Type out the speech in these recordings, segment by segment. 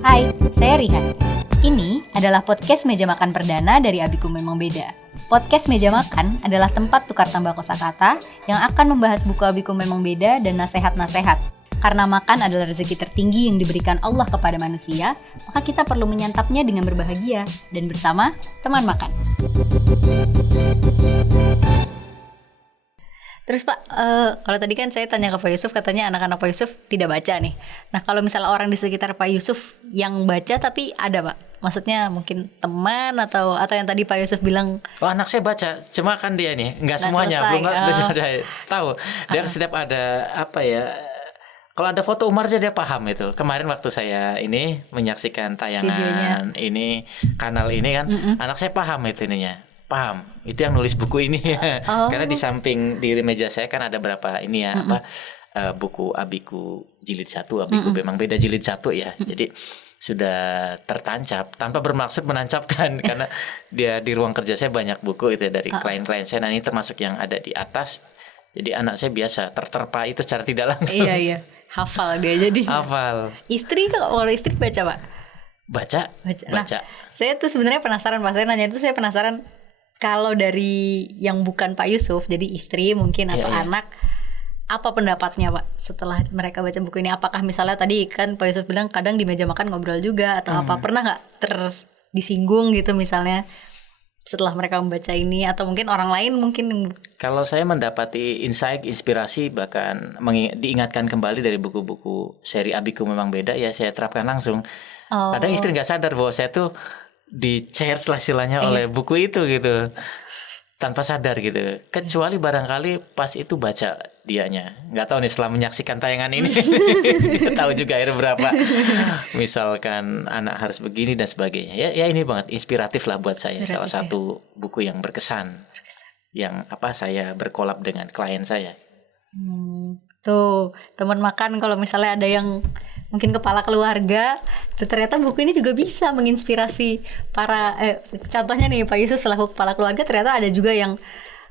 Hai, saya Rihan. Ini adalah podcast Meja Makan Perdana dari Abiku Memang Beda. Podcast Meja Makan adalah tempat tukar tambah kosakata yang akan membahas buku Abiku Memang Beda dan nasihat-nasihat. Karena makan adalah rezeki tertinggi yang diberikan Allah kepada manusia, maka kita perlu menyantapnya dengan berbahagia dan bersama teman makan. Terus Pak, kalau tadi kan saya tanya ke Pak Yusuf, katanya anak-anak Pak Yusuf tidak baca nih. Nah kalau misalnya orang di sekitar Pak Yusuf yang baca tapi ada Pak, maksudnya mungkin teman atau yang tadi Pak Yusuf bilang, oh anak saya baca, cuma kan dia nih nggak semuanya, belum selesai. Tahu dia setiap ada apa ya, kalau ada foto Umar aja dia paham itu. Kemarin waktu saya ini menyaksikan tayangan videonya, ini kanal ini kan, anak saya paham itu ininya. Paham, itu yang nulis buku ini. Karena di samping di meja saya kan ada berapa ini ya, buku Abiku jilid 1, Abiku Memang Beda jilid 1 ya. Jadi sudah tertancap tanpa bermaksud menancapkan karena dia di ruang kerja saya banyak buku itu dari klien-klien saya. Nah ini termasuk yang ada di atas. Jadi anak saya biasa terterpa itu secara tidak langsung. Iya, hafal dia jadi. Hafal. Istri kalau istri baca Pak? Baca. Nah, saya tuh sebenarnya penasaran Pak. Saya nanya itu saya penasaran. Kalau dari yang bukan Pak Yusuf, jadi istri mungkin atau anak, apa pendapatnya Pak setelah mereka baca buku ini? Apakah misalnya tadi kan Pak Yusuf bilang kadang di meja makan ngobrol juga atau apa? Pernah nggak terus disinggung gitu misalnya setelah mereka membaca ini? Atau mungkin orang lain mungkin? Kalau saya mendapati insight, inspirasi, bahkan diingatkan kembali dari buku-buku seri Abiku Memang Beda, ya saya terapkan langsung. Kadang istri nggak sadar bahwa saya tuh di-charge lah istilahnya oleh buku itu gitu, tanpa sadar gitu. Kecuali barangkali pas itu baca dianya, nggak tahu nih setelah menyaksikan tayangan ini dia tahu juga akhirnya berapa. Misalkan anak harus begini dan sebagainya. Ya ini banget inspiratif lah buat saya. Salah satu buku yang berkesan. Yang saya berkolab dengan klien saya. Tuh teman makan, kalau misalnya ada yang mungkin kepala keluarga, ternyata buku ini juga bisa menginspirasi para contohnya nih Pak Yusuf selaku kepala keluarga, ternyata ada juga yang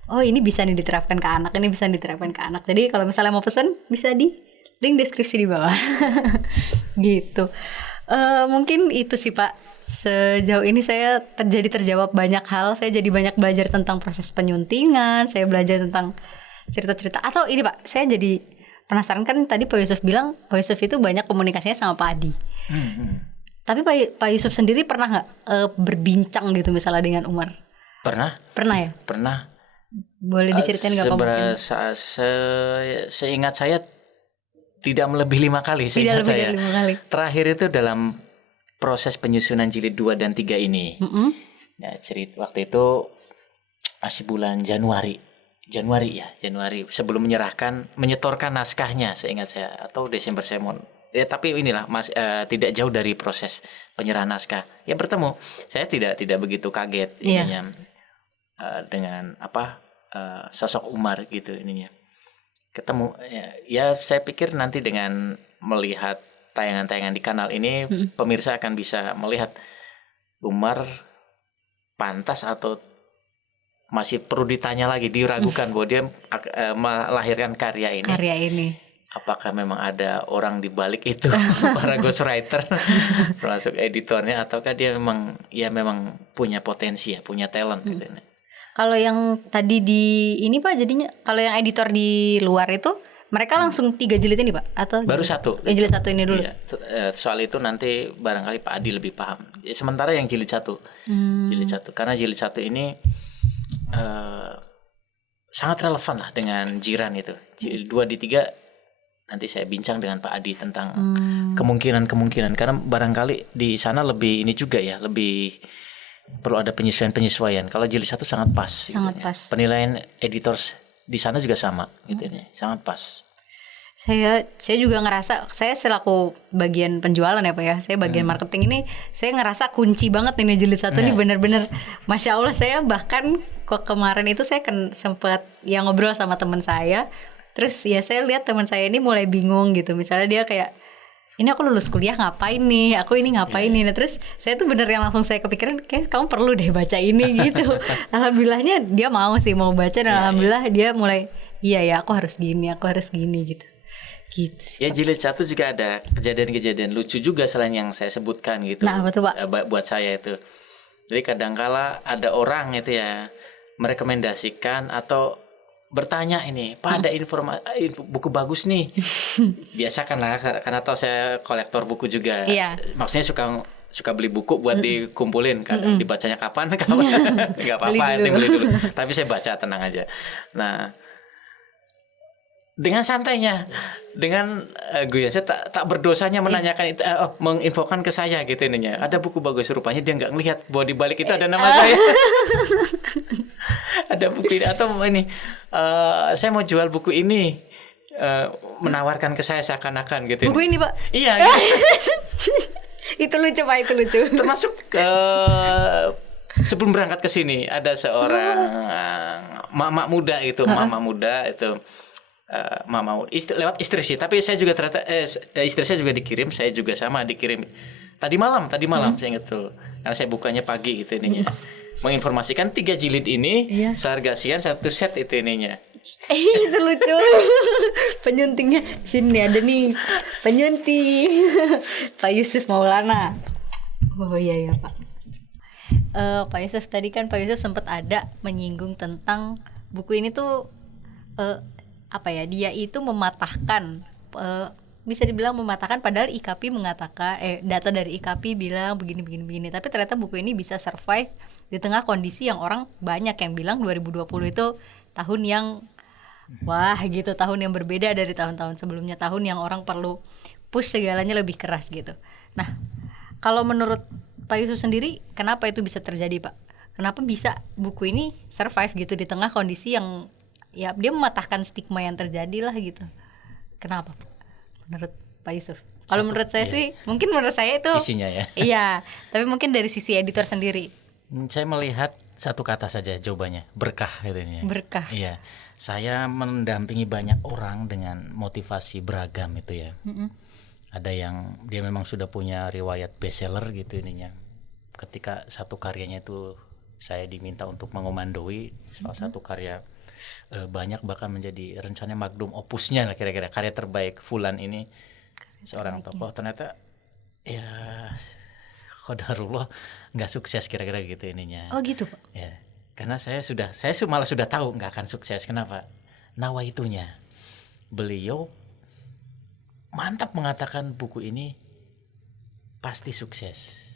ini bisa nih diterapkan ke anak, ini bisa diterapkan ke anak. Jadi kalau misalnya mau pesan bisa di link deskripsi di bawah. Gitu. Mungkin itu sih Pak. Sejauh ini saya terjawab banyak hal. Saya jadi banyak belajar tentang proses penyuntingan, saya belajar tentang cerita-cerita. Atau ini Pak, saya jadi penasaran, kan tadi Pak Yusuf bilang Pak Yusuf itu banyak komunikasinya sama Pak Adi. Tapi Pak Yusuf sendiri pernah nggak berbincang gitu misalnya dengan Umar? Pernah ya? Pernah. Boleh diceritain nggak Pak? Seingat saya tidak melebihi 5 kali. Seingat saya 5 kali. Terakhir itu dalam proses penyusunan jilid 2 dan 3 ini. Ya, cerita waktu itu masih bulan Januari sebelum menyetorkan naskahnya, seingat saya, atau Desember saya mau. Ya tapi inilah tidak jauh dari proses penyerahan naskah. Ya bertemu, saya tidak begitu kaget ininya dengan sosok Umar gitu ininya. Ketemu ya saya pikir nanti dengan melihat tayangan-tayangan di kanal ini pemirsa akan bisa melihat Umar pantas atau masih perlu ditanya lagi, diragukan bahwa dia melahirkan karya ini. Apakah memang ada orang di balik itu, para ghostwriter, termasuk editornya, ataukah dia memang punya potensi ya, punya talent gitu. Kalau yang tadi di ini Pak, jadinya kalau yang editor di luar itu mereka langsung 3 jilid ini Pak, atau baru 1? Jilid 1 ini dulu. Iya, soal itu nanti barangkali Pak Adi lebih paham. Sementara yang jilid 1, karena jilid 1 ini sangat relevan lah dengan jiran itu. Jilid 2 di 3 nanti saya bincang dengan Pak Adi tentang kemungkinan, karena barangkali di sana lebih ini juga ya, lebih perlu ada penyesuaian. Kalau jilid 1 sangat pas. Pas. Penilaian editor di sana juga sama gitu ya, sangat pas. Saya juga ngerasa, saya selaku bagian penjualan ya Pak ya, saya bagian marketing ini, saya ngerasa kunci banget ini jilid 1 ini benar-benar, Masya Allah. Saya bahkan kemarin itu saya sempat ngobrol sama teman saya, terus ya saya lihat teman saya ini mulai bingung gitu, misalnya dia kayak, ini aku lulus kuliah ngapain nih, aku ini ngapain nih. Nah terus saya tuh bener yang langsung saya kepikiran, kayak kamu perlu deh baca ini gitu. Alhamdulillahnya dia mau baca, dan alhamdulillah dia mulai, iya ya aku harus gini gitu. Gitu sih. Ya jilid 1 juga ada kejadian-kejadian lucu juga selain yang saya sebutkan gitu. Nah, betul, Pak. Buat saya itu. Jadi kadangkala ada orang itu ya merekomendasikan atau bertanya ini, Pak ada buku bagus nih. Biasa kan lah, karena tahu saya kolektor buku juga. Iya. Maksudnya suka beli buku buat dikumpulin, kadang dibacanya kapan nggak apa-apa, nanti beli dulu. Tapi saya baca, tenang aja. Nah, dengan santainya, dengan gue saya tak berdosanya menanyakan itu, menginfokan ke saya gitu ininya. Ada buku bagus, rupanya dia nggak ngelihat bahwa di balik itu ada nama saya. Ada buku ini, atau ini saya mau jual buku ini, menawarkan ke saya seakan-akan gitu. Buku ini, Pak. Iya. Gitu. Itu lucu, Pak, itu lucu. Termasuk sebelum berangkat ke sini ada seorang mama muda itu, lewat istri sih, tapi saya juga ternyata istri saya juga dikirim, saya juga sama dikirim tadi malam saya ingat tuh, karena saya bukanya pagi gitu ininya, menginformasikan 3 jilid ini seharga sekian, 1 set itu ininya. Itu lucu. Penyuntingnya sini ada nih, penyunting Pak Yusuf Maulana. Oh iya Pak. Pak Yusuf tadi kan Pak Yusuf sempat ada menyinggung tentang buku ini tuh dia itu mematahkan, bisa dibilang mematahkan, padahal IKP mengatakan data dari IKP bilang begini, tapi ternyata buku ini bisa survive di tengah kondisi yang orang banyak yang bilang 2020 itu tahun yang wah gitu, tahun yang berbeda dari tahun-tahun sebelumnya, tahun yang orang perlu push segalanya lebih keras gitu. Nah, kalau menurut Pak Yusuf sendiri, kenapa itu bisa terjadi, Pak? Kenapa bisa buku ini survive gitu di tengah kondisi yang ya dia mematahkan stigma yang terjadi lah gitu? Kenapa, Pak? Menurut Pak Yusuf? Kalau menurut saya sih, mungkin menurut saya itu isinya ya. Iya, tapi mungkin dari sisi editor sendiri. Saya melihat satu kata saja jawabannya, berkah gitu ini. Berkah. Iya. Saya mendampingi banyak orang dengan motivasi beragam itu ya. Ada yang dia memang sudah punya riwayat bestseller gitu ininya. Ketika satu karyanya itu saya diminta untuk mengomandoi salah satu karya banyak, bahkan menjadi rencana magnum opusnya lah kira-kira, karya terbaik Fulan ini, seorang tokoh ternyata ya qadarullah nggak sukses kira-kira gitu ininya. Oh gitu, Pak. Ya, karena saya malah sudah tahu nggak akan sukses. Kenapa? Nawaitunya. Beliau mantap mengatakan buku ini pasti sukses.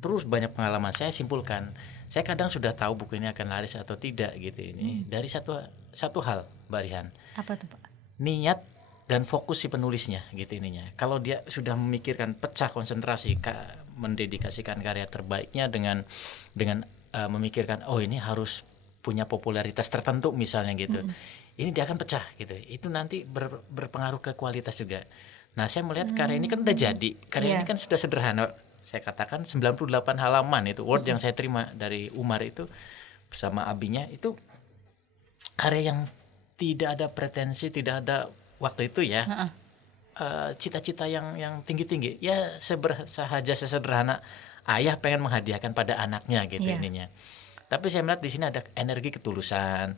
Terus banyak pengalaman saya simpulkan, saya kadang sudah tahu buku ini akan laris atau tidak gitu ini dari satu hal, Mbak Rihan. Apa tuh, Pak? Niat dan fokus si penulisnya gitu ininya. Kalau dia sudah memikirkan pecah konsentrasi, mendedikasikan karya terbaiknya dengan memikirkan ini harus punya popularitas tertentu misalnya gitu. Ini dia akan pecah gitu. Itu nanti berpengaruh ke kualitas juga. Nah, saya melihat karya ini kan udah jadi. Karya ini kan sudah sederhana. Saya katakan 98 halaman itu Word yang saya terima dari Umar itu bersama abinya, itu karya yang tidak ada pretensi, tidak ada waktu itu ya. Cita-cita yang tinggi-tinggi. Ya sahaja sesederhana ayah pengen menghadiahkan pada anaknya gitu ininya. Tapi saya melihat di sini ada energi ketulusan,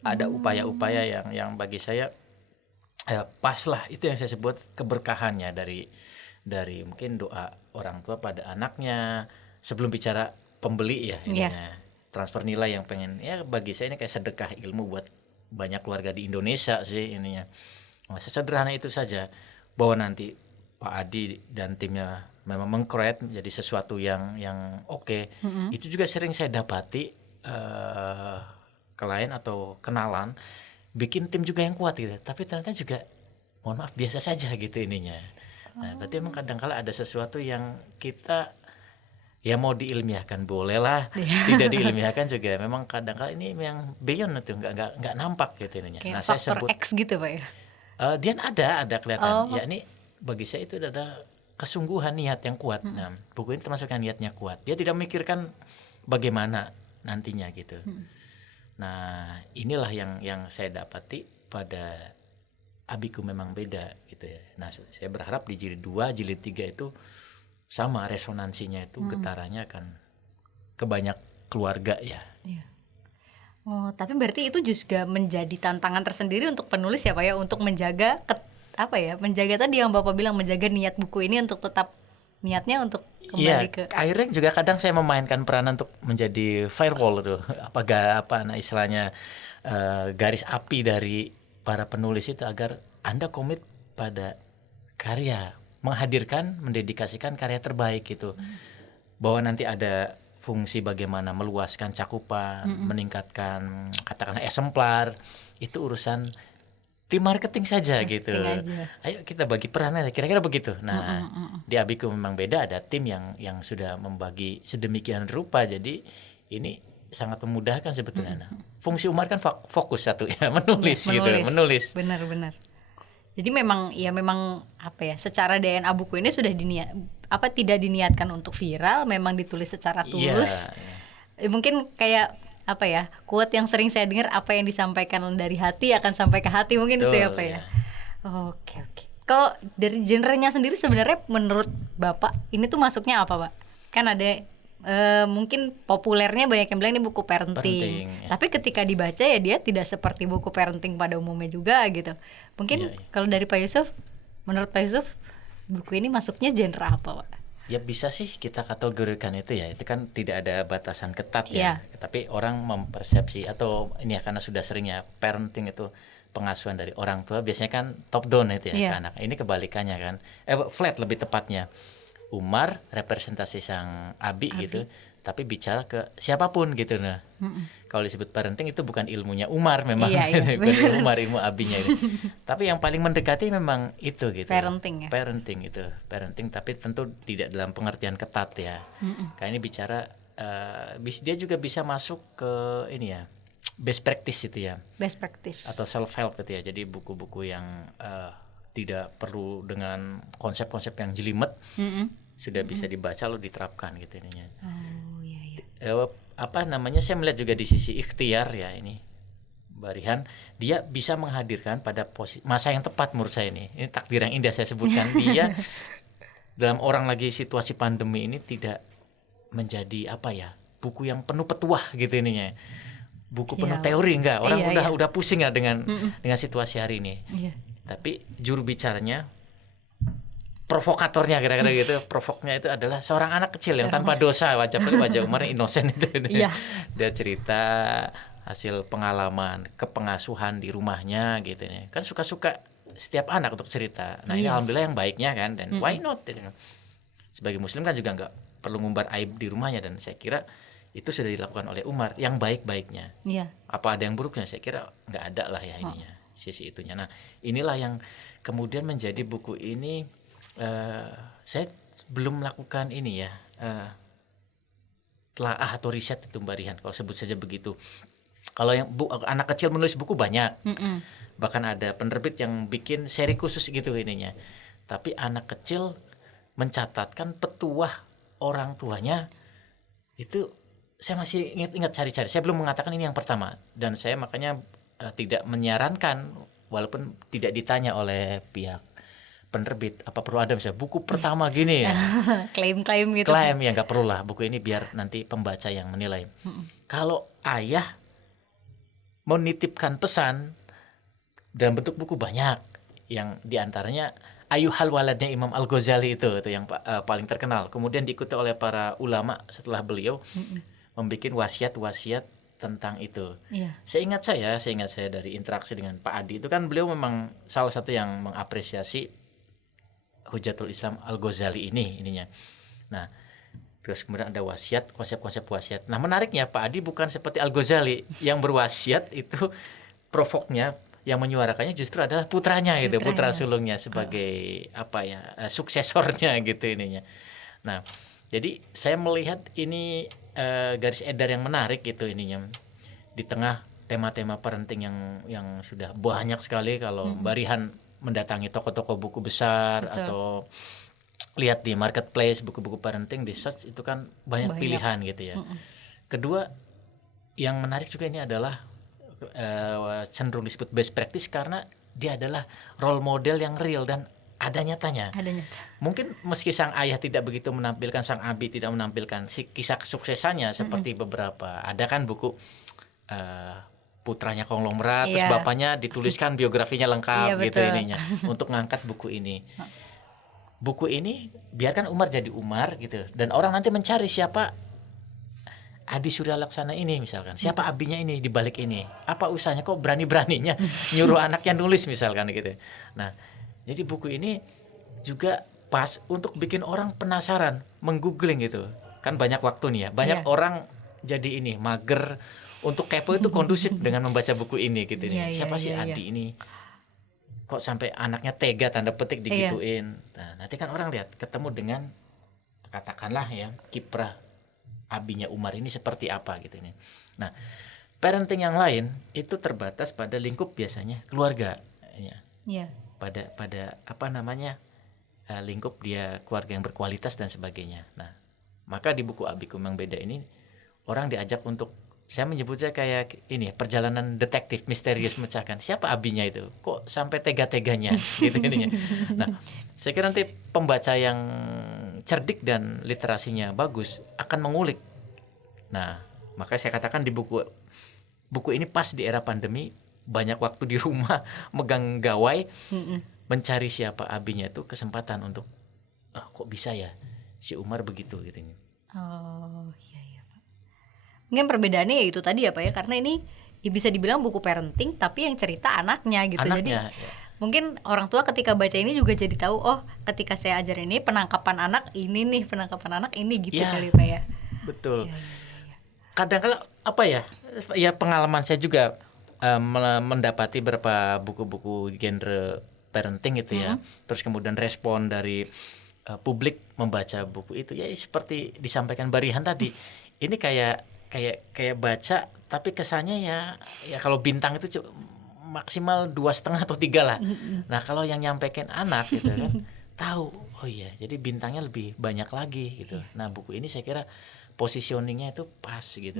ada upaya-upaya yang bagi saya pas lah, itu yang saya sebut keberkahannya dari mungkin doa orang tua pada anaknya sebelum bicara pembeli ya ininya. Transfer nilai yang pengen, ya bagi saya ini kayak sedekah ilmu buat banyak keluarga di Indonesia sih ininya. Nah, sesederhana itu saja, bahwa nanti Pak Adi dan timnya memang meng-create menjadi sesuatu yang oke. Itu juga sering saya dapati klien atau kenalan bikin tim juga yang kuat gitu, tapi ternyata juga mohon maaf biasa saja gitu ininya. Nah, berarti emang kadang-kala ada sesuatu yang kita ya mau diilmiahkan boleh lah, tidak diilmiahkan juga memang kadang-kala ini yang beyond itu nggak nampak gitu ininya. Kayak nah, saya faktor sebut X gitu, Pak ya. Dia ada kelihatan. Ya ini bagi saya itu ada kesungguhan, niat yang kuat. Nah, buku ini termasuk yang niatnya kuat. Dia tidak memikirkan bagaimana nantinya gitu. Nah, inilah yang saya dapati pada abiku memang beda gitu ya. Nah, saya berharap di jilid 2, jilid 3 itu sama resonansinya itu, getarannya akan ke banyak keluarga ya. Oh, tapi berarti itu juga menjadi tantangan tersendiri untuk penulis ya Pak ya, untuk menjaga menjaga tadi yang Bapak bilang, menjaga niat buku ini untuk tetap niatnya untuk kembali Iya, ke akhirnya juga kadang saya memainkan peranan untuk menjadi firewall tuh, istilahnya garis api dari para penulis itu agar Anda komit pada karya, menghadirkan, mendedikasikan karya terbaik gitu. Bahwa nanti ada fungsi bagaimana meluaskan cakupan, meningkatkan katakanlah eksemplar, itu urusan tim marketing saja gitu. aja. Ayo kita bagi perannya kira-kira begitu. Nah, di Abiku memang beda, ada tim yang sudah membagi sedemikian rupa, jadi ini sangat memudahkan sebetulnya. Nah, fungsi Umar kan fokus satu ya, menulis gitu, menulis. Benar-benar. Jadi memang secara DNA buku ini sudah tidak diniatkan untuk viral, memang ditulis secara tulus. Mungkin kayak quote yang sering saya dengar, apa yang disampaikan dari hati akan sampai ke hati, mungkin itu ya Pak ya. Oke. Kalau dari genrenya sendiri sebenarnya menurut Bapak ini tuh masuknya apa Pak? Kan ada mungkin populernya banyak yang bilang ini buku parenting ya. Tapi ketika dibaca ya dia tidak seperti buku parenting pada umumnya juga gitu. Mungkin kalau dari Pak Yusuf, menurut Pak Yusuf buku ini masuknya genre apa Pak? Ya bisa sih kita kategorikan itu ya, itu kan tidak ada batasan ketat ya. Tapi orang mempersepsi atau ini ya karena sudah seringnya parenting itu pengasuhan dari orang tua biasanya kan top down itu ya ke anak. Ini kebalikannya kan, flat lebih tepatnya. Umar representasi sang Abi gitu, tapi bicara ke siapapun gitu. Nah, kalau disebut parenting itu bukan ilmunya Umar memang, bukan ilmu Abinya itu. Tapi yang paling mendekati memang itu gitu. Parenting itu, parenting tapi tentu tidak dalam pengertian ketat ya. Karena ini bicara dia juga bisa masuk ke ini ya, best practice itu ya. Best practice atau self help gitu ya. Jadi buku-buku yang tidak perlu dengan konsep-konsep yang jelimet, sudah bisa dibaca lalu diterapkan gitu ininya. Saya melihat juga di sisi ikhtiar ya ini Barihan, dia bisa menghadirkan pada masa yang tepat menurut saya ini takdir yang indah saya sebutkan. Dia dalam orang lagi situasi pandemi ini tidak menjadi buku yang penuh petuah gitu ininya, buku penuh teori enggak, orang udah pusing ya dengan situasi hari ini. Tapi juru bicaranya, provokatornya kira-kira gitu, provoknya itu adalah seorang anak kecil yang tanpa dosa, wajah Umar inosen itu. Dia cerita hasil pengalaman kepengasuhan di rumahnya gitu ya. Kan suka-suka setiap anak untuk cerita. Nah, ini alhamdulillah yang baiknya kan, dan why not? Sebagai muslim kan juga enggak perlu ngumbar aib di rumahnya, dan saya kira itu sudah dilakukan oleh Umar yang baik-baiknya. Apa ada yang buruknya? Saya kira enggak ada lah ya ininya. Sisi itunya. Nah, inilah yang kemudian menjadi buku ini saya belum melakukan ini ya, telaah atau riset itu Mbak Rihan kalau sebut saja begitu. Kalau yang anak kecil menulis buku banyak, bahkan ada penerbit yang bikin seri khusus gitu ininya. Tapi anak kecil mencatatkan petuah orang tuanya itu saya masih ingat cari-cari. Saya belum mengatakan ini yang pertama, dan saya makanya tidak menyarankan, walaupun tidak ditanya oleh pihak penerbit apa perlu ada misalnya buku pertama gini ya. klaim gitu. Klaim ya nggak perlu lah, buku ini biar nanti pembaca yang menilai. Kalau ayah menitipkan pesan dalam bentuk buku banyak, yang diantaranya Ayyuhal Waladnya Imam Al-Ghazali itu yang paling terkenal. Kemudian diikuti oleh para ulama setelah beliau membuat wasiat-wasiat tentang itu. Seingat saya dari interaksi dengan Pak Adi itu kan beliau memang salah satu yang mengapresiasi Hujatul Islam Al-Ghazali ininya. Nah, terus kemudian ada wasiat, konsep-konsep wasiat. Nah, menariknya Pak Adi bukan seperti Al-Ghazali yang berwasiat itu provoknya, yang menyuarakannya justru adalah putranya gitu, putra sulungnya sebagai suksesornya gitu ininya. Nah, jadi saya melihat ini garis edar yang menarik gitu ininya di tengah tema-tema parenting yang sudah banyak sekali. Kalau Mbak Rihan mendatangi toko-toko buku besar, atau lihat di marketplace buku-buku parenting di search, itu kan banyak pilihan gitu ya. Kedua yang menarik juga ini adalah cenderung disebut best practice karena dia adalah role model yang real dan ada nyatanya. Mungkin meski sang ayah tidak begitu menampilkan, sang abi tidak menampilkan kisah kesuksesannya seperti beberapa ada kan buku eh, putranya konglomerat, terus Iya. bapaknya dituliskan biografinya lengkap Iya, gitu betul. ininya untuk ngangkat buku ini. Buku ini biarkan Umar jadi Umar gitu, dan orang nanti mencari siapa Adi Surya Laksana ini misalkan, siapa abinya ini di balik ini, apa usahanya kok berani-beraninya nyuruh anaknya nulis misalkan gitu. Nah, jadi buku ini juga pas untuk bikin orang penasaran, menggoogling gitu. Kan banyak waktu nih ya, banyak Iya. orang jadi ini mager untuk kepo itu kondusif dengan membaca buku ini gitu nih. Iya, Siapa iya, sih iya, Adi ini? Kok sampai anaknya tega tanda petik Iya. digituin. Nah, nanti kan orang lihat ketemu dengan katakanlah ya kiprah abinya Umar ini seperti apa gitu nih. Nah, parenting yang lain itu terbatas pada lingkup biasanya keluarga ya. Iya. Pada apa namanya? Lingkup dia keluarga yang berkualitas dan sebagainya. Nah, maka di buku Abikum yang beda ini orang diajak untuk, saya menyebutnya kayak ini perjalanan detektif misterius memecahkan siapa abinya itu, kok sampai tega-teganya gitu ininya. Nah, saya kira nanti pembaca yang cerdik dan literasinya bagus akan mengulik. Nah, maka saya katakan di buku ini pas di era pandemi, banyak waktu di rumah megang gawai, mencari siapa abinya itu kesempatan untuk kok bisa ya si Umar begitu gitu. Oh, iya, iya, Pak. Mungkin perbedaannya ya itu tadi ya, Pak ya, karena ini ya bisa dibilang buku parenting tapi yang cerita anaknya gitu. Jadi Anaknya ya. mungkin orang tua ketika baca ini juga jadi tahu, oh ketika saya ajar ini penangkapan anak ini nih, penangkapan anak ini gitu Ya. kali Pak ya. Betul. Iya, Kadang-kadang apa ya pengalaman saya juga mendapati beberapa buku-buku genre parenting gitu ya. Terus kemudian respon dari publik membaca buku itu ya seperti disampaikan Barihan tadi. Ini kayak baca tapi kesannya ya kalau bintang itu maksimal 2,5 atau 3 lah. Nah, kalau yang nyampaikan anak gitu kan tahu, oh iya, jadi bintangnya lebih banyak lagi gitu. Nah, buku ini saya kira positioningnya itu pas gitu.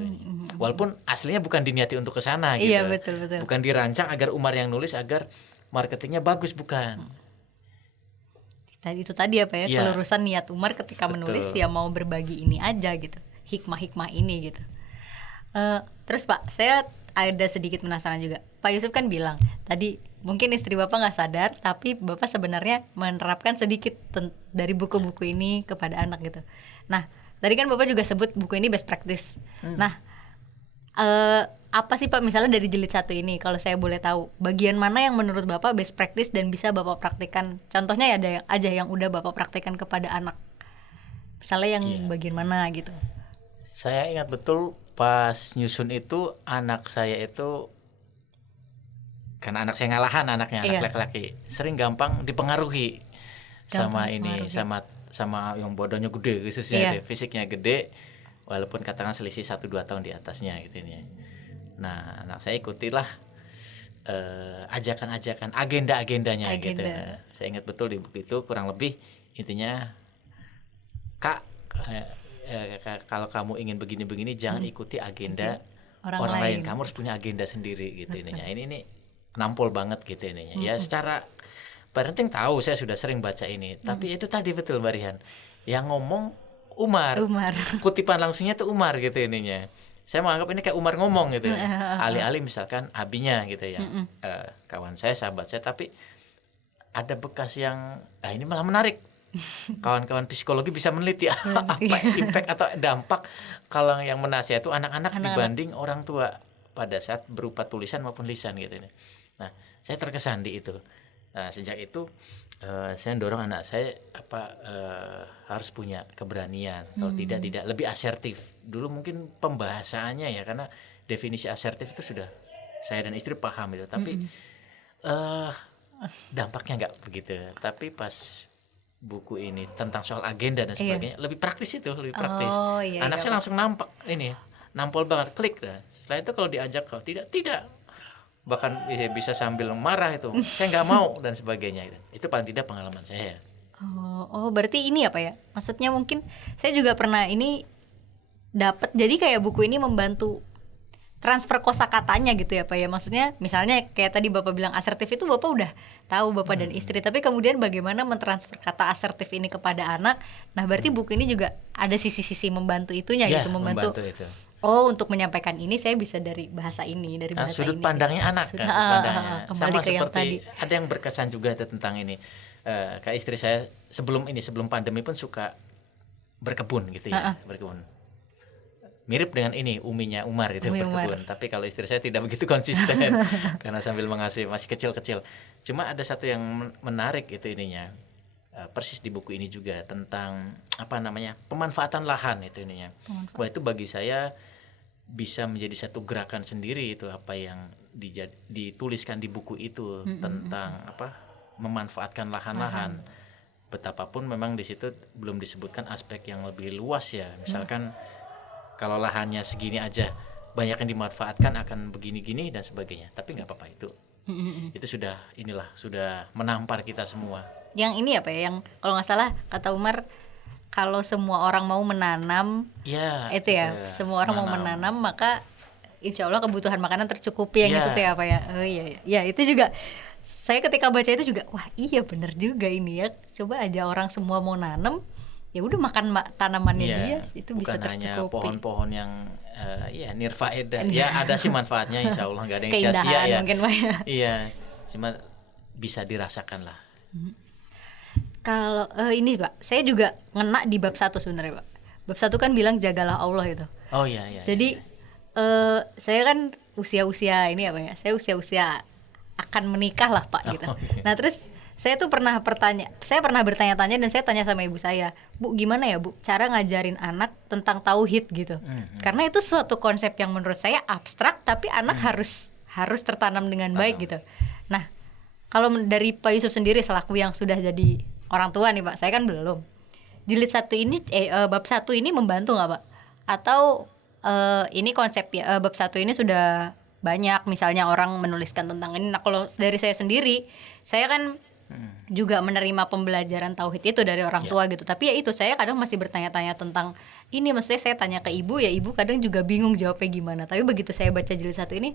Walaupun aslinya bukan diniati untuk ke sana gitu. Iya, betul. Bukan dirancang agar Umar yang nulis agar marketingnya bagus, bukan. Tadi itu tadi apa ya, Iya. kelurusan niat Umar ketika menulis ya mau berbagi ini aja gitu, hikmah-hikmah ini gitu. Terus Pak, saya ada sedikit penasaran juga. Pak Yusuf kan bilang tadi mungkin istri Bapak nggak sadar, tapi Bapak sebenarnya menerapkan sedikit dari buku-buku ini kepada anak gitu. Nah, tadi kan Bapak juga sebut buku ini best practice. Nah, apa sih Pak misalnya dari jilid 1 ini, kalau saya boleh tahu bagian mana yang menurut Bapak best practice dan bisa Bapak praktikkan? Contohnya ya ada yang aja yang udah Bapak praktikkan kepada anak. Misalnya yang bagian mana gitu. Saya ingat betul pas nyusun itu anak saya itu, karena anak saya ngalahan anaknya, anak laki-laki, sering gampang dipengaruhi sama ini, sama yang badannya gede khususnya, fisiknya gede, walaupun katakan selisih 1-2 tahun di atasnya gitu ini. Nah, anak saya ikutilah ajakan-ajakan, agenda-agendanya gitu. Saya ingat betul di buku itu kurang lebih intinya, Kak, kalau kamu ingin begini-begini jangan ikuti agenda orang lain. Kamu harus punya agenda sendiri gitu ininya. Ini nampol banget gitu ininya. Ya secara parenting tahu, saya sudah sering baca ini. Tapi itu tadi betul Barihan. Yang ngomong Umar. Kutipan langsungnya tuh Umar gitu ininya. Saya menganggap ini kayak Umar ngomong gitu ya. Alih-alih misalkan abinya gitu ya. Kawan saya, sahabat saya, tapi ada bekas yang ini malah menarik. Kawan-kawan psikologi bisa meneliti apa impact atau dampak kalau yang menasihat itu anak-anak dibanding orang tua pada saat berupa tulisan maupun lisan gitu. Nah, saya terkesan di itu. Nah, sejak itu saya dorong anak saya harus punya keberanian. Kalau tidak lebih asertif. Dulu mungkin pembahasannya ya, karena definisi asertif itu sudah saya dan istri paham itu, tapi dampaknya nggak begitu. Tapi pas buku ini tentang soal agenda dan sebagainya, lebih praktis itu, lebih praktis. Anak saya langsung nampak ini, nampol banget, klik. Setelah itu kalau diajak, kalau tidak, bahkan bisa sambil marah itu, saya nggak mau dan sebagainya. Itu paling tidak pengalaman saya. Oh, berarti ini apa ya? Maksudnya mungkin saya juga pernah ini dapat, jadi kayak buku ini membantu transfer kosakatanya gitu ya Pak ya. Maksudnya misalnya kayak tadi Bapak bilang asertif itu Bapak udah tahu Bapak dan istri, tapi kemudian bagaimana mentransfer kata asertif ini kepada anak. Nah, berarti buku ini juga ada sisi-sisi membantu itunya gitu, membantu. Itu. Oh, untuk menyampaikan ini saya bisa dari bahasa ini, dari bahasa sudut ini. pandangnya anak kan, sudut pandangnya. Kembali Sama ke yang seperti tadi. ada yang berkesan juga tentang ini. Kayak istri saya sebelum pandemi pun suka berkebun gitu ya, berkebun. Mirip dengan ini uminya Umar itu Umi berkebun. Umar. Tapi kalau istri saya tidak begitu konsisten karena sambil mengasuh masih kecil-kecil. Cuma ada satu yang menarik itu ininya. Persis di buku ini juga tentang pemanfaatan lahan itu ininya. Wah, itu bagi saya bisa menjadi satu gerakan sendiri itu apa yang dituliskan di buku itu tentang memanfaatkan lahan-lahan. Betapapun memang di situ belum disebutkan aspek yang lebih luas ya. Misalkan kalau lahannya segini aja banyak yang dimanfaatkan akan begini-gini dan sebagainya. Tapi nggak apa-apa itu. Itu sudah menampar kita semua. Yang ini apa ya? Yang kalau nggak salah kata Umar, kalau semua orang mau menanam, ya itu ya, semua orang mau menanam, maka insya Allah kebutuhan makanan tercukupi yang itu tuh ya apa ya? Oh iya, ya itu juga. Saya ketika baca itu juga, wah iya bener juga ini ya. Coba aja orang semua mau nanam, ya udah makan tanamannya dia, itu bisa tercukupi. Bukan hanya pohon-pohon yang nirfaedah. Ya ada sih manfaatnya, insya Allah nggak ada yang sia-sia ya. Mungkin Pak ya. Iya, cuma bisa dirasakan lah. Kalau ini Pak, saya juga ngena di bab 1 sebenarnya Pak. Bab 1 kan bilang jagalah Allah itu. Oh iya. Jadi saya kan usia-usia ini apa ya? Saya usia-usia akan menikah lah Pak gitu. Iya. Nah terus saya pernah bertanya-tanya dan saya tanya sama ibu saya, Bu gimana ya Bu cara ngajarin anak tentang tauhid gitu. Karena itu suatu konsep yang menurut saya abstrak tapi anak harus tertanam dengan baik gitu. Nah kalau dari Pak Yusuf sendiri selaku yang sudah jadi orang tua nih Pak, saya kan belum. Jilid 1 ini bab 1 ini membantu nggak Pak? Atau ini konsep bab 1 ini sudah banyak misalnya orang menuliskan tentang ini. Nah kalau dari saya sendiri, saya kan juga menerima pembelajaran tauhid itu dari orang tua gitu. Tapi ya itu saya kadang masih bertanya-tanya tentang ini. Maksudnya saya tanya ke ibu, ya ibu kadang juga bingung jawabnya gimana. Tapi begitu saya baca jilid 1 ini,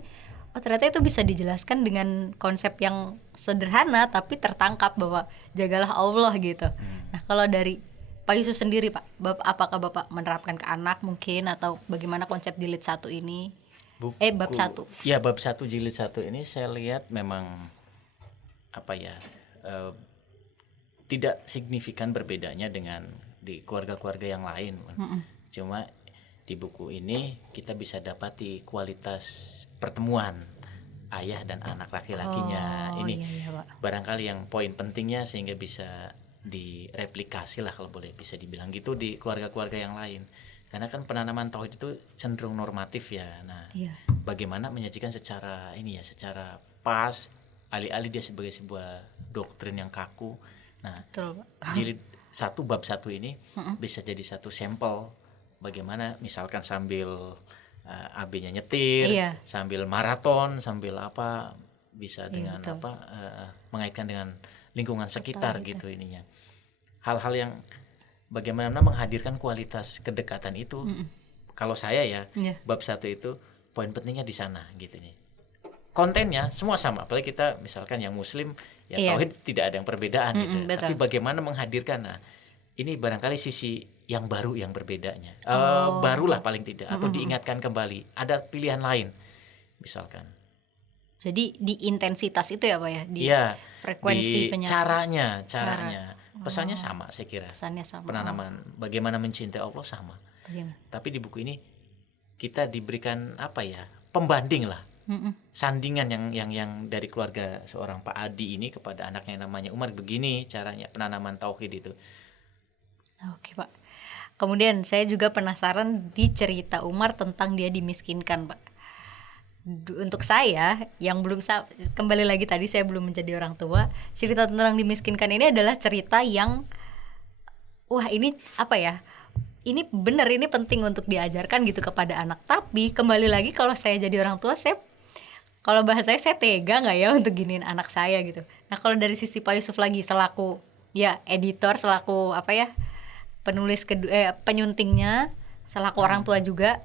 oh ternyata itu bisa dijelaskan dengan konsep yang sederhana tapi tertangkap bahwa jagalah Allah gitu. Nah kalau dari Pak Yusuf sendiri Pak, apakah Bapak menerapkan ke anak mungkin atau bagaimana konsep jilid 1 ini? Bab 1. Ya bab 1 jilid 1 ini saya lihat memang tidak signifikan berbedanya dengan di keluarga-keluarga yang lain. Cuma di buku ini kita bisa dapati kualitas pertemuan ayah dan anak laki-lakinya. Ini iya, Pak. Barangkali yang poin pentingnya sehingga bisa direplikasi lah kalau boleh bisa dibilang gitu di keluarga-keluarga yang lain. Karena kan penanaman tauhid itu cenderung normatif ya. Nah, bagaimana menyajikan secara pas, alih-alih dia sebagai sebuah doktrin yang kaku. Nah, Betul, Pak. jilid 1 bab 1 ini bisa jadi satu sampel bagaimana misalkan sambil AB-nya nyetir, sambil maraton, sambil bisa dengan mengaitkan dengan lingkungan sekitar gitu ininya. Hal-hal yang bagaimana menghadirkan kualitas kedekatan itu. Kalau saya bab 1 itu poin pentingnya di sana gitu nih. Kontennya semua sama, apalagi kita misalkan yang muslim tauhid tidak ada yang perbedaan gitu. Betul. Tapi bagaimana menghadirkan ini barangkali sisi yang baru yang berbedanya. Barulah paling tidak atau diingatkan kembali. Ada pilihan lain misalkan. Jadi di intensitas itu ya Pak ya, di frekuensi di caranya. Pesannya sama saya kira. Pesannya sama. Penanaman bagaimana mencintai Allah sama. Bagaimana? Tapi di buku ini kita diberikan pembanding lah. Sandingan yang dari keluarga seorang Pak Adi ini kepada anaknya yang namanya Umar, begini caranya penanaman tauhid itu. Oke Pak. Kemudian saya juga penasaran di cerita Umar tentang dia dimiskinkan Pak. Untuk saya yang belum kembali lagi tadi saya belum menjadi orang tua, cerita tentang dimiskinkan ini adalah cerita yang ini ini benar, ini penting untuk diajarkan gitu kepada anak. Tapi kembali lagi kalau saya jadi orang tua, kalau bahasa saya tega nggak ya untuk giniin anak saya gitu. Nah kalau dari sisi Pak Yusuf lagi selaku editor, selaku penulis penyuntingnya, selaku orang tua juga,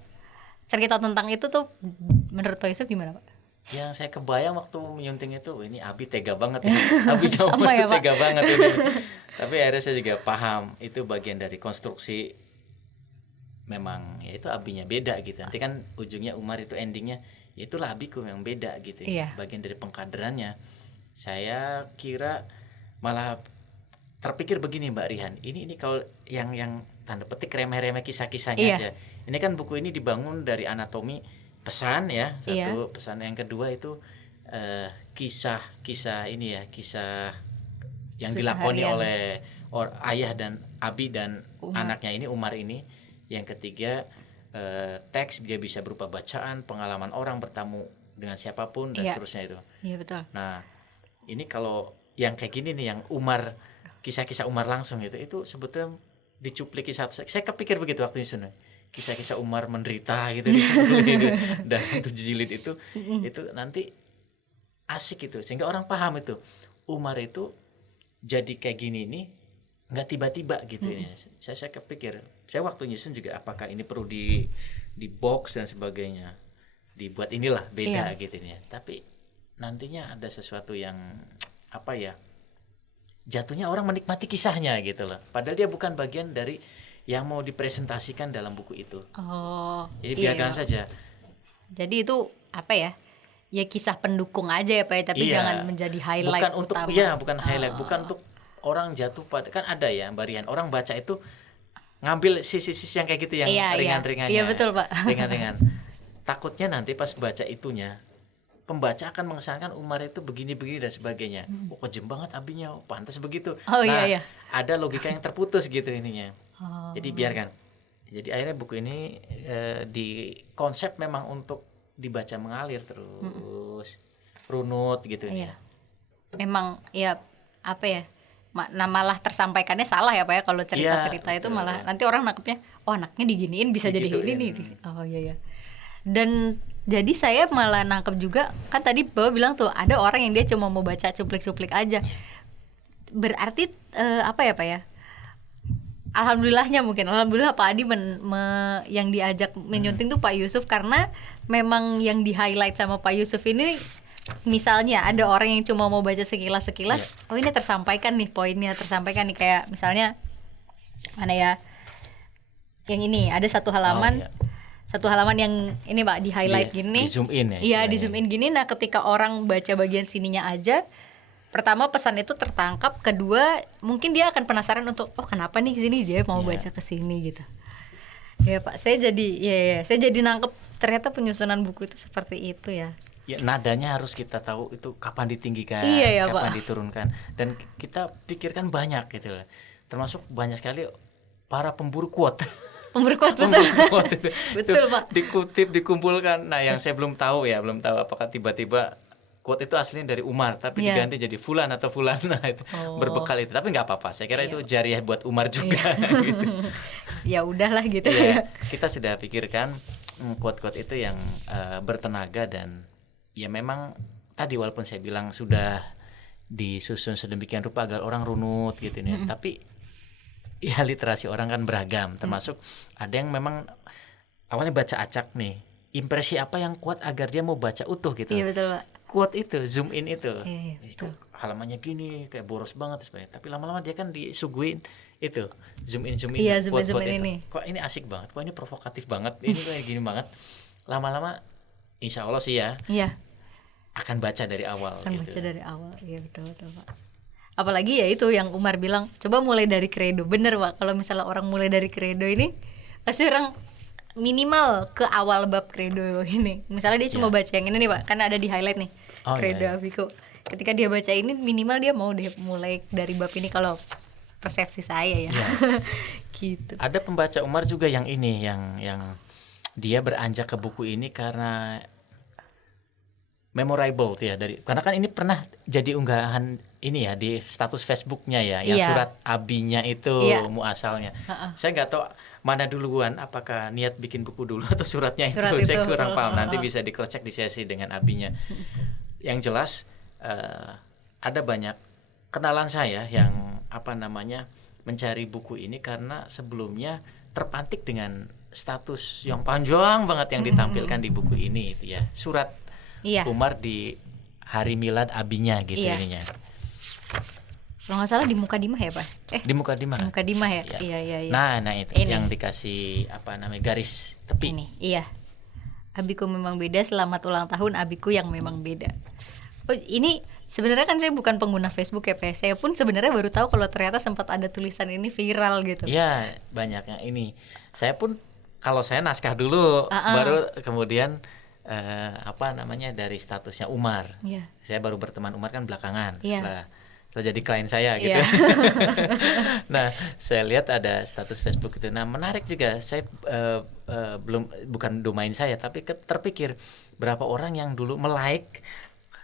cerita tentang itu tuh menurut Pak Yusuf gimana Pak? Yang saya kebayang waktu menyunting itu, ini Abi tega banget ini. Abi jawaban itu ya, tega banget ini. Tapi akhirnya saya juga paham itu bagian dari konstruksi memang ya itu abinya beda gitu. Nanti kan ujungnya Umar itu endingnya ya itulah abiku yang beda gitu. Iya. Bagian dari pengkaderannya. Saya kira malah terpikir begini Mbak Rihan, ini kalau yang tanda petik remeh-remeh kisah-kisahnya Iya. aja. Ini kan buku ini dibangun dari anatomi pesan ya, satu Iya. pesan, yang kedua itu kisah ini ya, kisah yang dilakoni Keseharian. oleh ayah dan abi dan Umar. anaknya ini Umar ini. Yang ketiga teks, dia bisa berupa bacaan, pengalaman orang bertamu dengan siapapun dan Iya. seterusnya itu. Iya betul. Nah ini kalau yang kayak gini nih, yang Umar, kisah-kisah Umar langsung itu sebetulnya dicupliki satu. Saya kepikir begitu waktu itu, kisah-kisah Umar menderita gitu gitu. Dan 7 jilid itu nanti asik itu, sehingga orang paham itu Umar itu jadi kayak gini nih nggak tiba-tiba gitu ya. Saya kepikir, saya waktu nyusun juga apakah ini perlu di box dan sebagainya, dibuat inilah beda gitu ya. Tapi nantinya ada sesuatu yang apa ya, jatuhnya orang menikmati kisahnya gitu loh, padahal dia bukan bagian dari yang mau dipresentasikan dalam buku itu. Oh. Jadi iya, biarkan Pak. saja. Jadi itu apa ya? Ya kisah pendukung aja ya Pak ya, tapi Iya. jangan menjadi highlight Bukan untuk utama. bukan highlight, bukan untuk orang jatuh pada, kan ada ya Mbak Rian, orang baca itu ngambil sisi-sisi yang kayak gitu, yang Iya, ringan-ringannya. Iya betul Pak. Ringan-ringan. Takutnya nanti pas baca itunya, pembaca akan mengesankan Umar itu begini-begini dan sebagainya. Oh, kejem banget abinya, oh, pantas begitu. Oh, nah, iya. ada logika yang terputus gitu ininya. Oh. Jadi biarkan. Jadi akhirnya buku ini di konsep memang untuk dibaca mengalir terus, runut gitu Iya. ya. Memang ya apa ya? Malah tersampaikannya salah ya Pak ya, kalau cerita-cerita Iya, itu betul. malah nanti orang nangkepnya, oh anaknya diginiin bisa jadi Digituin. ini nih. Oh iya ya. Dan jadi saya malah nangkep juga, kan tadi Bapak bilang tuh ada orang yang dia cuma mau baca cuplik-cuplik aja. Berarti apa ya Pak ya? Alhamdulillah Pak Adi yang diajak menyunting tuh Pak Yusuf, karena memang yang di highlight sama Pak Yusuf ini, misalnya ada orang yang cuma mau baca sekilas-sekilas, oh ini tersampaikan nih poinnya, tersampaikan nih, kayak misalnya mana ya, yang ini ada satu halaman. iya. Satu halaman yang ini Pak di highlight gini. Di zoom in ya. Iya, istilahnya. di zoom in gini. Nah, ketika orang baca bagian sininya aja, pertama pesan itu tertangkap, kedua mungkin dia akan penasaran untuk oh kenapa nih sini dia mau Iya. baca ke sini gitu. Ya Pak, saya jadi nangkep ternyata penyusunan buku itu seperti itu ya. Ya, nadanya harus kita tahu itu kapan ditinggikan, Iya ya, kapan Pak. diturunkan, dan kita pikirkan banyak gitu loh. Termasuk banyak sekali para pemburu quote. Pemberkuat betul. Quote itu, Betul, itu Pak. dikutip, dikumpulkan. Nah, yang saya belum tahu apakah tiba-tiba quote itu aslinya dari Umar tapi Iya. diganti jadi fulan atau fulan. Nah, itu Oh. berbekal itu. Tapi nggak apa-apa. Saya kira Iya. itu jariah buat Umar juga. Gitu. Ya udahlah gitu Iya, ya. kita sudah pikirkan quote-quote itu yang bertenaga, dan ya memang tadi walaupun saya bilang sudah disusun sedemikian rupa agar orang runut gitu nih, tapi ya literasi orang kan beragam, termasuk ada yang memang awalnya baca acak nih, impresi apa yang kuat agar dia mau baca utuh gitu. Iya betul Pak. Quote itu, zoom in itu, Iya, itu halamannya gini kayak boros banget sebenarnya, tapi lama-lama dia kan disuguhin itu zoom in Iya, zoom in quote-quote itu. ini. Kok ini asik banget, kok ini provokatif banget, ini kayak gini banget. Lama-lama insya Allah sih ya Iya. akan baca dari awal Kan gitu. baca dari awal. Iya betul Pak. Apalagi ya itu yang Umar bilang, coba mulai dari kredo. Bener Pak, kalau misalnya orang mulai dari kredo ini, pasti orang minimal ke awal bab kredo ini. Misalnya dia cuma baca yang ini nih Pak, kan ada di highlight nih, Oh, kredo iya, iya. Aviko. Ketika dia baca ini, minimal dia mau deh mulai dari bab ini, kalau persepsi saya ya. Iya. Gitu. Ada pembaca Umar juga yang ini, yang dia beranjak ke buku ini karena memorable tuh ya, karena kan ini pernah jadi unggahan ini ya di status Facebooknya ya, yang Iya. surat abinya itu Iya. muasalnya. Ha-ha. Saya nggak tahu mana duluan, apakah niat bikin buku dulu atau suratnya Surat itu. Saya itu. kurang paham. Nanti bisa di cross check di sesi dengan abinya. Yang jelas ada banyak kenalan saya yang mencari buku ini karena sebelumnya terpantik dengan status yang panjang banget yang ditampilkan di buku ini itu ya, surat Iya. Umar di hari milad abinya gitu Iya. ininya. Kalau nggak salah di Mukadimah ya Pak? Di Mukadimah. Mukadimah ya? Iya. Iya. Nah itu Ini. yang dikasih garis tepi. Ini, iya. Abiku memang beda, selamat ulang tahun abiku yang memang beda. Oh, ini sebenarnya kan saya bukan pengguna Facebook ya Pak. Saya pun sebenarnya baru tahu kalau ternyata sempat ada tulisan ini viral gitu. Iya, banyaknya ini. Saya pun kalau saya naskah dulu, baru kemudian dari statusnya Umar. Iya. Saya baru berteman Umar kan belakangan. Iya. Setelah jadi klien saya gitu. Nah, saya lihat ada status Facebook itu. Nah, menarik juga. Saya bukan domain saya, tapi terpikir berapa orang yang dulu melike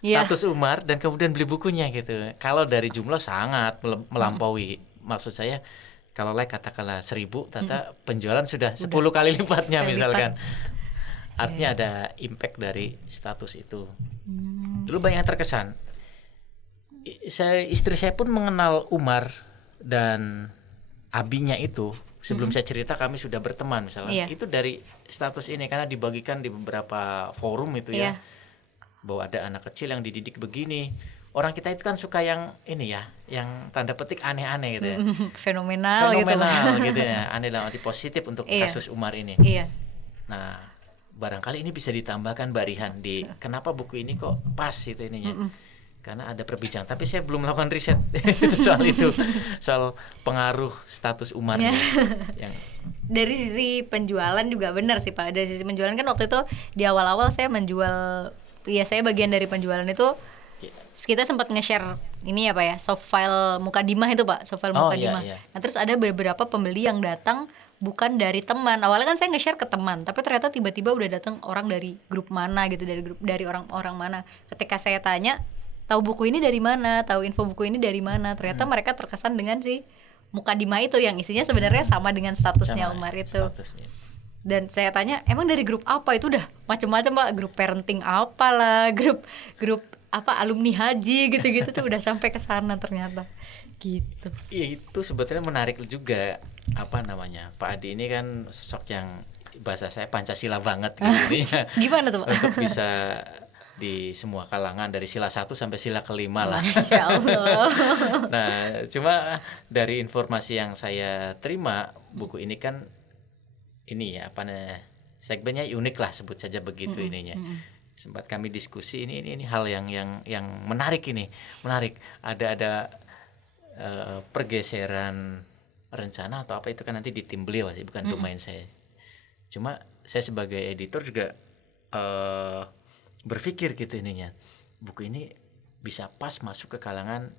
status Umar dan kemudian beli bukunya gitu. Kalau dari jumlah sangat melampaui. Maksud saya kalau like katakanlah 1.000, ternyata penjualan sudah 10 kali lipatnya misalkan. Artinya ada impact dari status itu. Dulu banyak yang terkesan. Istri saya pun mengenal Umar dan abinya itu sebelum saya cerita kami sudah berteman misalnya. Itu dari status ini karena dibagikan di beberapa forum itu ya. Bahwa ada anak kecil yang dididik begini. Orang kita itu kan suka yang ini ya, yang tanda petik aneh-aneh gitu ya. Fenomenal gitu ya. Aneh dalam arti positif untuk kasus Umar ini. Iya. Nah, barangkali ini bisa ditambahkan Mbak Rihan di kenapa buku ini kok pas itu ininya. Karena ada perbincangan, tapi saya belum melakukan riset soal pengaruh status Umar yang dari sisi penjualan juga benar sih Pak. Dari sisi penjualan kan waktu itu di awal-awal saya menjual, ya saya bagian dari penjualan itu kita sempat nge-share ini ya Pak ya, soft file Mukadimah itu Pak, soft file Mukadimah. Nah terus ada beberapa pembeli yang datang bukan dari teman. Awalnya kan saya nge-share ke teman, tapi ternyata tiba-tiba udah datang orang dari grup mana gitu, dari orang-orang mana. Ketika saya tanya, tahu buku ini dari mana, tahu info buku ini dari mana, ternyata mereka terkesan dengan si Mukadimah itu yang isinya sebenarnya sama dengan statusnya Umar itu. Dan saya tanya, emang dari grup apa? Itu udah macam-macam Pak, grup parenting apalah, grup apa alumni haji gitu-gitu tuh udah sampai ke sana ternyata. Gitu. Iya, itu sebetulnya menarik juga. Pak Adi ini kan sosok yang bahasa saya Pancasila banget gitu. Gimana tuh Pak? Untuk bisa di semua kalangan dari sila 1 sampai sila kelima lah. Masya Allah. Nah, cuma dari informasi yang saya terima, buku ini kan ini ya segmennya unik lah, sebut saja begitu ininya. Sempat kami diskusi ini hal yang menarik ini. Menarik. Ada pergeseran rencana atau apa itu kan nanti di tim beliau sih, bukan domain saya. Cuma saya sebagai editor juga berpikir gitu ininya, buku ini bisa pas masuk ke kalangan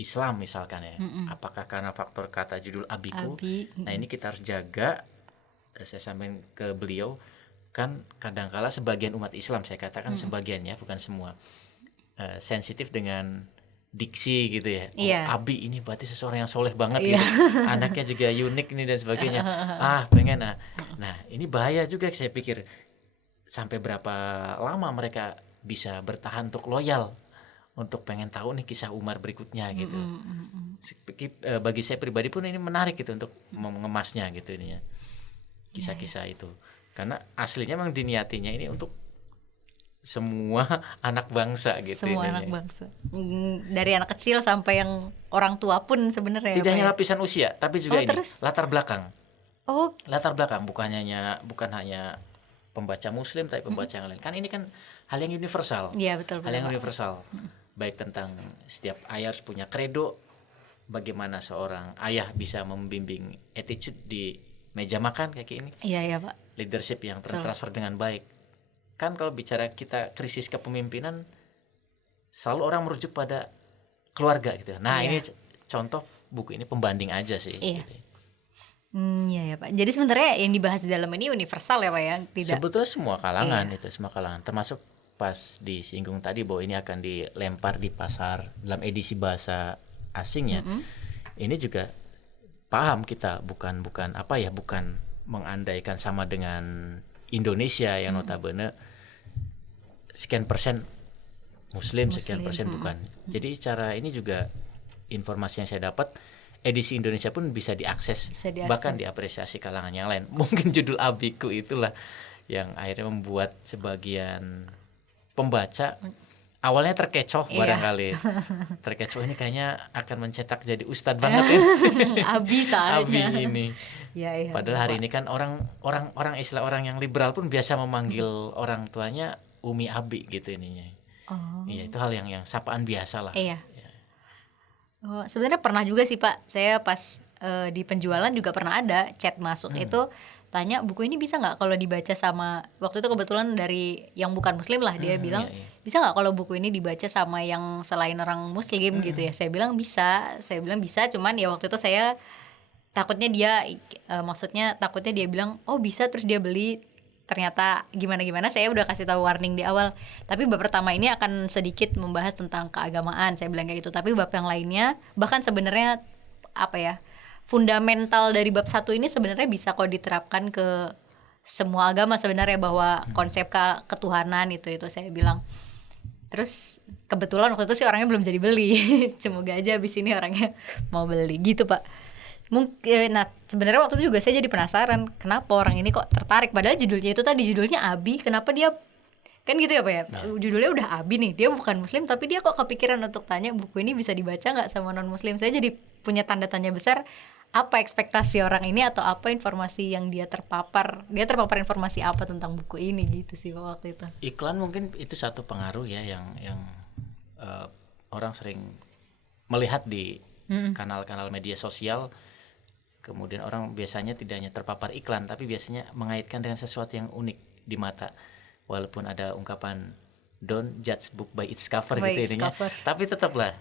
Islam misalkan ya. Apakah karena faktor kata judul abiku? Nah ini kita harus jaga. Saya sampaikan ke beliau kan kadangkala sebagian umat Islam, saya katakan sebagiannya bukan semua, sensitif dengan diksi gitu ya. Abi ini berarti seseorang yang soleh banget gitu. Anaknya juga unik ini dan sebagainya. Pengen. Nah ini bahaya juga, saya pikir sampai berapa lama mereka bisa bertahan untuk loyal, untuk pengen tahu nih kisah Umar berikutnya gitu. Bagi saya pribadi pun ini menarik gitu untuk mengemasnya gitu ininya, kisah-kisah itu, karena aslinya memang diniatinya ini untuk semua anak bangsa gitu. Semua anak bangsa, dari anak kecil sampai yang orang tua pun sebenarnya. Tidak hanya lapisan usia, tapi juga ini latar belakang. Latar belakang bukan hanya pembaca Muslim, tapi pembaca yang lain. Kan ini kan hal yang universal. Iya betul. Hal yang universal. Baik tentang setiap ayah harus punya kredo, bagaimana seorang ayah bisa membimbing attitude di meja makan kayak ini. Iya Pak. Leadership yang tertransfer dengan baik. Kan kalau bicara kita krisis kepemimpinan, selalu orang merujuk pada keluarga gitu. Nah ini contoh buku ini pembanding aja sih. Iya. Gitu. Iya ya Pak. Jadi sebenarnya yang dibahas di dalam ini universal ya Pak ya. Tidak. Sebetulnya semua kalangan itu, semua kalangan. Termasuk pas disinggung tadi bahwa ini akan dilempar di pasar dalam edisi bahasa asing ya. Ini juga paham kita bukan mengandaikan sama dengan Indonesia yang notabene sekian persen Muslim, sekian persen bukan. Jadi secara ini juga informasi yang saya dapat, edisi Indonesia pun bisa diakses. Bahkan diapresiasi kalangan yang lain. Mungkin judul abiku itulah yang akhirnya membuat sebagian pembaca awalnya terkecoh Iya. barangkali. Terkecoh ini kayaknya akan mencetak jadi ustadz banget ya. Abi Abi soalnya. ini. Iya, iya. Padahal hari Bapak. ini kan orang istilah orang yang liberal pun biasa memanggil orang tuanya Umi Abi gitu ininya. Oh. Iya, itu hal yang sapaan biasa lah. Iya. Oh, sebenarnya pernah juga sih Pak. Saya pas di penjualan juga pernah ada chat masuk itu tanya buku ini bisa nggak kalau dibaca sama, waktu itu kebetulan dari yang bukan muslim lah, dia bilang Iya, iya. bisa nggak kalau buku ini dibaca sama yang selain orang muslim gitu ya. Saya bilang bisa, cuman ya waktu itu saya takutnya dia maksudnya takutnya dia bilang oh bisa terus dia beli, ternyata gimana saya udah kasih tahu warning di awal, tapi bab pertama ini akan sedikit membahas tentang keagamaan, saya bilang kayak gitu, tapi bab yang lainnya bahkan sebenarnya apa ya, fundamental dari bab satu ini sebenarnya bisa kok diterapkan ke semua agama sebenarnya, bahwa konsep ketuhanan itu saya bilang. Terus kebetulan waktu itu sih orangnya belum jadi beli semoga aja abis ini orangnya mau beli gitu Pak. Mungkin, nah sebenarnya waktu itu juga saya jadi penasaran kenapa orang ini kok tertarik, padahal judulnya itu tadi judulnya Abi, kenapa dia kan gitu ya Pak ya, judulnya udah Abi nih, dia bukan muslim tapi dia kok kepikiran untuk tanya buku ini bisa dibaca nggak sama non muslim. Saya jadi punya tanda tanya besar, apa ekspektasi orang ini atau apa informasi yang dia terpapar informasi apa tentang buku ini gitu sih Pak waktu itu. Iklan mungkin itu satu pengaruh ya yang orang sering melihat di kanal-kanal media sosial. Kemudian orang biasanya tidak hanya terpapar iklan, tapi biasanya mengaitkan dengan sesuatu yang unik di mata. Walaupun ada ungkapan don't judge book by its cover By gitu its intinya, cover. tapi tetaplah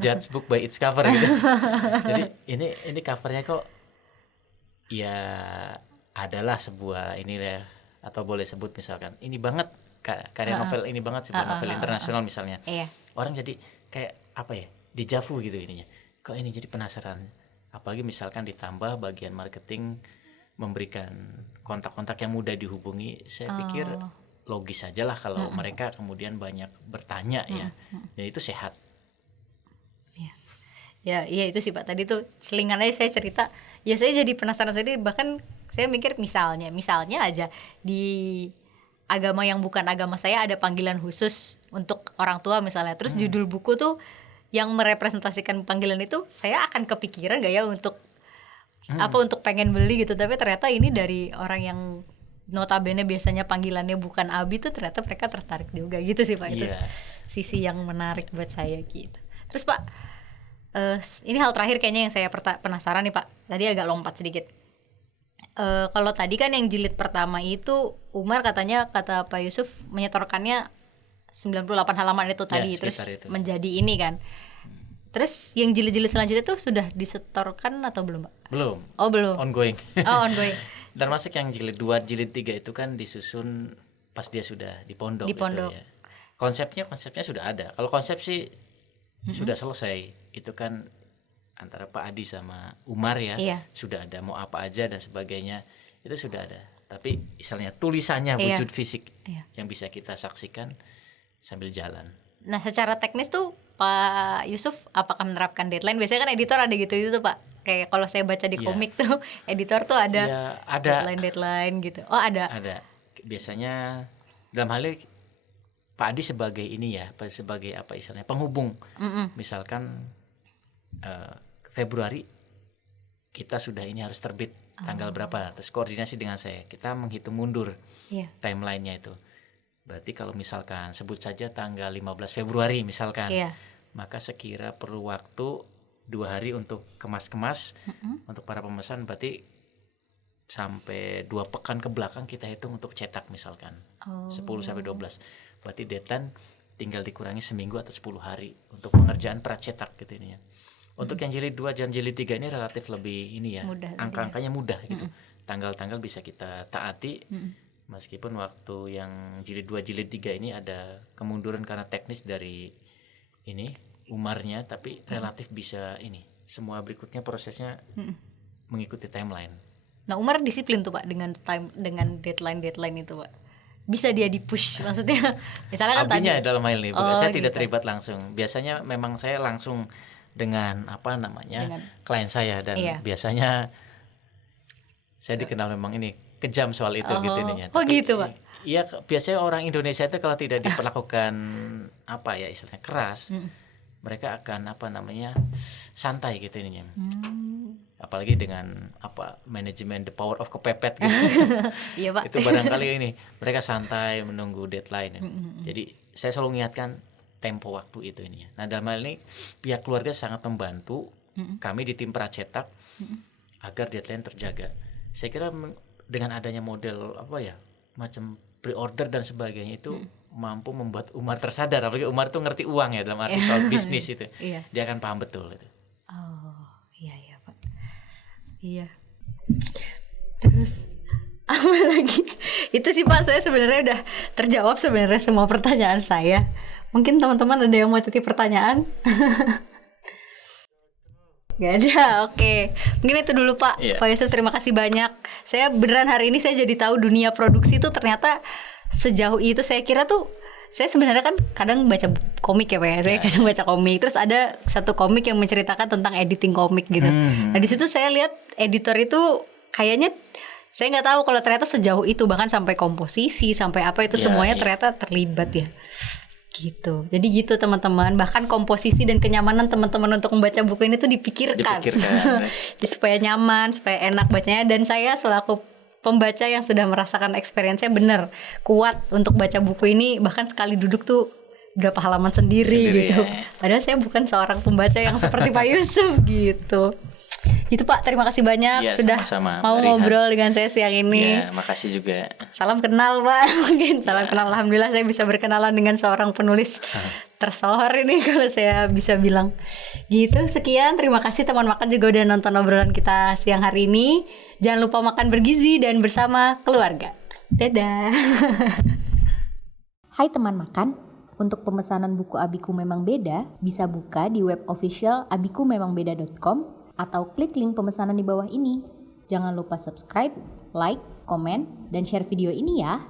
judge book by its cover gitu. Jadi ini covernya kok ya adalah sebuah ini ya, atau boleh sebut misalkan ini banget karya novel ini banget sebuah novel internasional misalnya. Iya. Orang jadi kayak apa ya, dejavu gitu ininya. Kok ini jadi penasaran. Apalagi misalkan ditambah bagian marketing memberikan kontak-kontak yang mudah dihubungi, saya pikir logis saja lah kalau mereka kemudian banyak bertanya ya. Dan itu sehat. Ya, iya itu sih Pak. Tadi tuh selingan aja saya cerita. Ya saya jadi penasaran sendiri, bahkan saya mikir misalnya aja di agama yang bukan agama saya ada panggilan khusus untuk orang tua misalnya. Terus judul buku tuh yang merepresentasikan panggilan itu, saya akan kepikiran gak ya untuk untuk pengen beli gitu. Tapi ternyata ini dari orang yang notabene biasanya panggilannya bukan Abi tuh, ternyata mereka tertarik juga gitu sih Pak. Itu sisi yang menarik buat saya gitu. Terus Pak, ini hal terakhir kayaknya yang saya penasaran nih Pak. Tadi agak lompat sedikit. Kalau tadi kan yang jilid pertama itu Umar kata Pak Yusuf menyetorkannya 98 halaman itu tadi, terus itu menjadi ini kan. Terus yang jilid-jilid selanjutnya tuh sudah disetorkan atau belum Pak? Belum. Oh belum. Ongoing. Oh ongoing. Dan masuk yang jilid 2, jilid 3 itu kan disusun pas dia sudah di pondok. Gitu ya. Konsepnya sudah ada. Kalau konsep sih sudah selesai. Itu kan antara Pak Adi sama Umar ya. Iya. Sudah ada mau apa aja dan sebagainya. Itu sudah ada. Tapi misalnya tulisannya wujud fisik yang bisa kita saksikan sambil jalan. Nah secara teknis tuh Pak Yusuf apakah menerapkan deadline? Biasanya kan editor ada gitu tuh Pak. Kayak kalau saya baca di komik tuh editor tuh ada, ada deadline gitu. Oh ada. Ada. Biasanya dalam hal ini Pak Adi sebagai ini ya, sebagai apa istilahnya, penghubung. Misalkan Februari kita sudah ini harus terbit tanggal berapa, terus koordinasi dengan saya, kita menghitung mundur timelinenya itu. Berarti kalau misalkan sebut saja tanggal 15 Februari misalkan, maka sekira perlu waktu 2 hari untuk kemas-kemas untuk para pemesan, berarti sampai 2 pekan ke belakang kita hitung untuk cetak misalkan 10-12. Berarti deadline tinggal dikurangi seminggu atau 10 hari untuk pengerjaan pracetak gitu ini ya. Untuk yang jilid 2 dan jilid 3 ini relatif lebih ini ya, angka-angkanya mudah gitu. Tanggal-tanggal bisa kita taati. Meskipun waktu yang jilid 2 jilid 3 ini ada kemunduran karena teknis dari ini Umarnya, tapi relatif bisa ini. Semua berikutnya prosesnya mengikuti timeline. Nah Umar disiplin tuh Pak dengan deadline itu Pak. Bisa dia di-push maksudnya. Misalnya kan Abinya tadi dalam hal ini, saya gitu. tidak terlibat langsung. Biasanya memang saya langsung dengan klien saya, dan biasanya saya dikenal memang ini kejam soal itu gitu ininya. Oh gitu Pak. Ya biasanya orang Indonesia itu kalau tidak diperlakukan apa ya istilahnya keras, mereka akan apa namanya santai gitu ininya. Apalagi dengan apa manajemen the power of kepepet gitu. Iya Pak. Itu barangkali ini mereka santai menunggu deadline. Jadi saya selalu mengingatkan tempo waktu itu ini. Nah dalam hal ini pihak keluarga sangat membantu kami di tim pracetak agar deadline terjaga. Saya kira dengan adanya model apa ya macam pre-order dan sebagainya itu mampu membuat Umar tersadar. Apalagi Umar tuh ngerti uang ya dalam arti soal bisnis itu. Iya. Dia akan paham betul itu. Oh iya Pak. Iya. Terus apa lagi? Itu sih Pak, saya sebenarnya udah terjawab sebenarnya semua pertanyaan saya. Mungkin teman-teman ada yang mau titip pertanyaan? Gak ada, oke. Mungkin itu dulu Pak. Pak Yusuf, terima kasih banyak. Saya beneran hari ini saya jadi tahu dunia produksi itu ternyata sejauh itu. Saya kira tuh, saya sebenarnya kan kadang baca komik ya Pak ya. Saya kadang baca komik. Terus ada satu komik yang menceritakan tentang editing komik gitu. Nah di situ saya lihat editor itu kayaknya saya nggak tahu kalau ternyata sejauh itu, bahkan sampai komposisi, sampai apa itu semuanya ternyata terlibat ya. Gitu. Jadi gitu teman-teman, bahkan komposisi dan kenyamanan teman-teman untuk membaca buku ini tuh dipikirkan. Jadi supaya nyaman, supaya enak bacanya. Dan saya selaku pembaca yang sudah merasakan experience-nya bener kuat untuk baca buku ini, bahkan sekali duduk tuh berapa halaman sendiri gitu. Padahal saya bukan seorang pembaca yang seperti Pak Yusuf gitu. Itu Pak, terima kasih banyak sudah mau ngobrol dengan saya siang ini. Ya, makasih juga. Salam kenal Pak, mungkin salam kenal. Alhamdulillah saya bisa berkenalan dengan seorang penulis tersohor ini kalau saya bisa bilang. Gitu, sekian. Terima kasih teman makan juga udah nonton obrolan kita siang hari ini. Jangan lupa makan bergizi dan bersama keluarga. Dadah. Hai teman makan. Untuk pemesanan buku Abiku Memang Beda, bisa buka di web official abikumemangBeda.com atau klik link pemesanan di bawah ini. Jangan lupa subscribe, like, komen, dan share video ini ya.